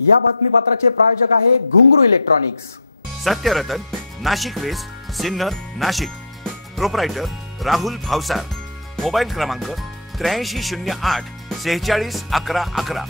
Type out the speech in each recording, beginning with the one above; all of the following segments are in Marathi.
या बातमीपत्राचे प्रायोजक आहे Ghungroo electronics. Satyaratan, Nashik west, Sinnar, Nashik. Proprietor Rahul Bhavsar. Mobile क्रमांक 8308 46 11 11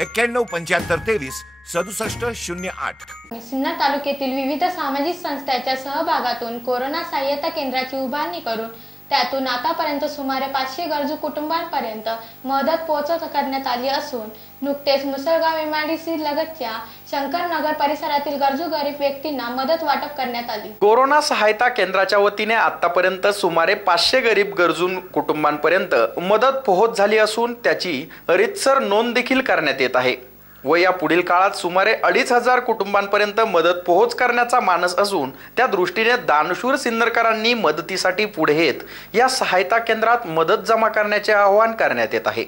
91 75 23 67 08। सिन्नर तालुक्यातील विविध सामाजिक संस्थांच्या सहभागातून कोरोना सहाय्यता केंद्राची उभारणी करून त्यातून आतापर्यंत सुमारे 500 गरजू कुटुंबांपर्यंत मदत पोहोचत करण्यात आली असून नुकतेच मुसळगाव MIDC लगतच्या शंकरनगर परिसरातील गरजू गरीब व्यक्तींना मदत वाटप करण्यात आली। कोरोना सहायता केंद्राच्या वतीने आतापर्यंत सुमारे 500 गरीब गरजू कुटुंबांपर्यंत मदत पोहोच झाली असून त्याची रीतसर नोंद देखील करण्यात येत आहे व या पुढील काळात सुमारे 2500 कुटुंबांपर्यंत मदत पोहोच करण्याचा मानस असून त्या दृष्टीने दानशूर सिन्नरकरांनी मदतीसाठी पुढे येत या सहायता केंद्रात मदत जमा करण्याचे आवाहन करण्यात येत आहे।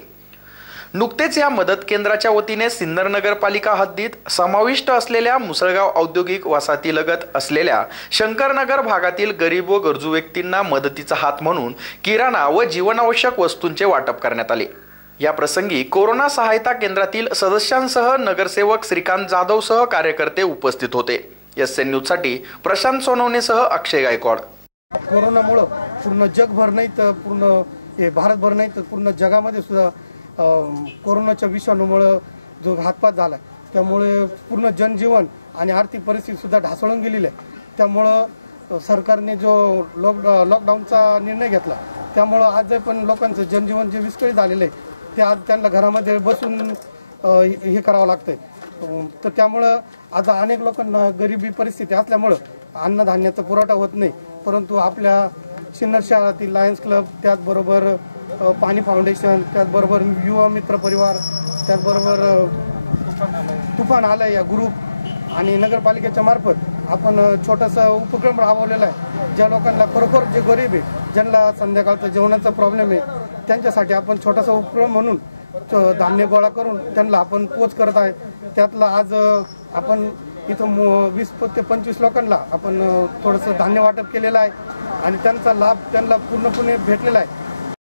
नुकतेच या मदत केंद्राच्या वतीने सिन्नर नगरपालिका हद्दीत समाविष्ट असलेल्या मुसळगाव औद्योगिक वसाहतीलगत असलेल्या शंकरनगर भागातील गरीब व गरजू व्यक्तींना मदतीचा हात म्हणून किराणा व जीवनावश्यक वस्तूंचे वाटप करण्यात आले। या प्रसंगी कोरोना सहायता केंद्रातील सदस्यांसह नगरसेवक श्रीकांत जाधव सह कार्यकर्ते उपस्थित होते। SN न्यूज साठी प्रशांत सोनवणे सह अक्षय गायकवाड। कोरोनामुळे पूर्ण जगभर नाही तर पूर्ण भारतभर नाही तर पूर्ण जगामध्ये सुद्धा कोरोनाच्या विषाणूमुळे जो घातपात झाला त्यामुळे पूर्ण जनजीवन आणि आर्थिक परिस्थिती सुद्धा ढासळून गेलेली आहे। त्यामुळे सरकारने जो लॉकडाऊनचा निर्णय घेतला त्यामुळे आज पण लोकांचं जनजीवन जे विस्कळीत झालेलं आहे ते आज त्यांना घरामध्ये बसून हे करावं लागतंय। तर त्यामुळं आज अनेक लोकांना गरिबी परिस्थिती असल्यामुळं अन्नधान्याचा पुरवठा होत नाही, परंतु आपल्या सिन्नर शहरातील लायन्स क्लब, त्याचबरोबर पाणी फाउंडेशन, त्याचबरोबर युवा मित्र परिवार, त्याचबरोबर तुफान आलंय या ग्रुप आणि नगरपालिकेच्या मार्फत आपण छोटासा उपक्रम राबवलेला आहे। ज्या लोकांना खरोखर जे गरीब आहे, ज्यांना संध्याकाळचा जेवणाचा प्रॉब्लेम आहे, त्यांच्यासाठी आपण छोटासा उपक्रम म्हणून धान्य गोळा करून त्यांना आपण पोच करत आहे। त्यातला आज आपण इथं 20 ते 25 लोकांना आपण थोडंसं धान्य वाटप केलेलं आहे आणि त्यांचा लाभ त्यांना पूर्णपणे भेटलेला आहे।